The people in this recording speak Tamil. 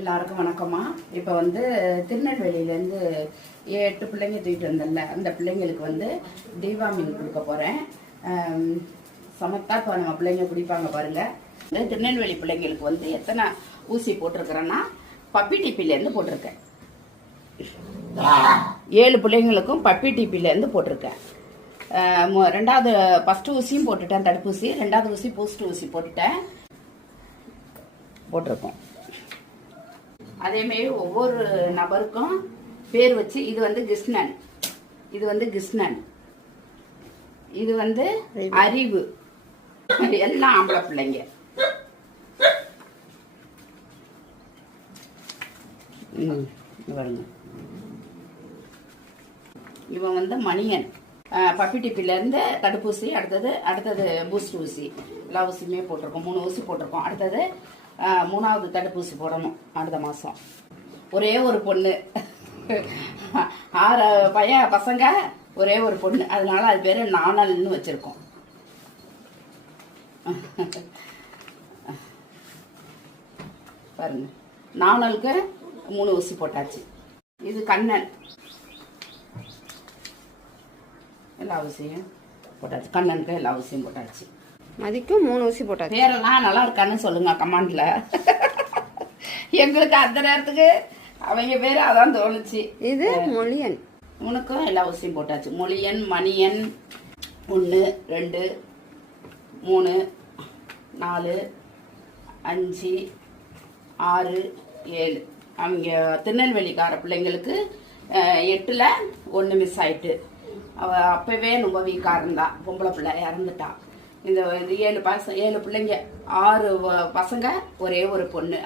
எல்லாருக்கும் வணக்கம்மா. இப்போ வந்து திருநெல்வேலியிலேருந்து 8 பிள்ளைங்க தூக்கிட்டு வந்தேன்ல, அந்த பிள்ளைங்களுக்கு வந்து தீபாவளி கொடுக்க போகிறேன். சமத்தா இப்போ நம்ம பிள்ளைங்க குடிப்பாங்க பாருங்கள். திருநெல்வேலி பிள்ளைங்களுக்கு வந்து எத்தனை ஊசி போட்டிருக்கிறேன்னா பப்பி டிபிலேருந்து போட்டிருக்கேன். 7 பிள்ளைங்களுக்கும் பப்பி டிபிலேருந்து போட்டிருக்கேன். ரெண்டாவது ஃபஸ்ட்டு ஊசியும் போட்டுட்டேன், தடுப்பூசி. ரெண்டாவது ஊசி பூஸ்ட் ஊசி போட்டிருக்கோம். அதேமாரி ஒவ்வொரு நபருக்கும் பேர் வச்சு, இது வந்து கிருஷ்ணன், இது வந்து கிருஷ்ணன், இது வந்து அறிவு, எல்லாம் ஆம்பளை பிள்ளைங்க. இவன் வந்து மணியன். பப்பி டிப்பிலேருந்து தடுப்பூசி, அடுத்தது பூஸ்ட் ஊசி. எல்லா ஊசியுமே போட்டிருக்கோம். 3 ஊசி போட்டிருக்கோம். அடுத்தது 3வது தடுப்பூசி போடணும் அடுத்த மாதம். ஒரே ஒரு பொண்ணு, 6 பசங்க, ஒரே ஒரு பொண்ணு. அதனால அது பேர் நாணல்னு வச்சிருக்கோம். பாருங்க, நாணலுக்கு 3 ஊசி போட்டாச்சு. இது கண்ணன், எல்லா ஊசியும் போட்டாச்சு. கண்ணனுக்கு எல்லா ஊசியும் போட்டாச்சு. மதிக்கும் 3 ஊசி போட்டாச்சு. பேரெல்லாம் நல்லா இருக்கான்னு சொல்லுங்க கமெண்ட்ல. எங்களுக்கு அந்த நேரத்துக்கு அவங்க பேரு அதான் தோணுச்சு. இது மொழியன், உனக்கும் எல்லா ஊசியும் போட்டாச்சு. மொழியன், மணியன் 1 2 3 4 5 6 7. அவங்க திருநெல்வேலிக்கார பிள்ளைங்களுக்கு 8ல் 1 மிஸ் ஆயிட்டு. அவ அப்பவே ரொம்ப வீக்காக இருந்தா, பொம்பளை பிள்ளை இறந்துட்டா. இந்த 7 பிள்ளைங்க, 6 பசங்க, ஒரே ஒரு பொண்ணு.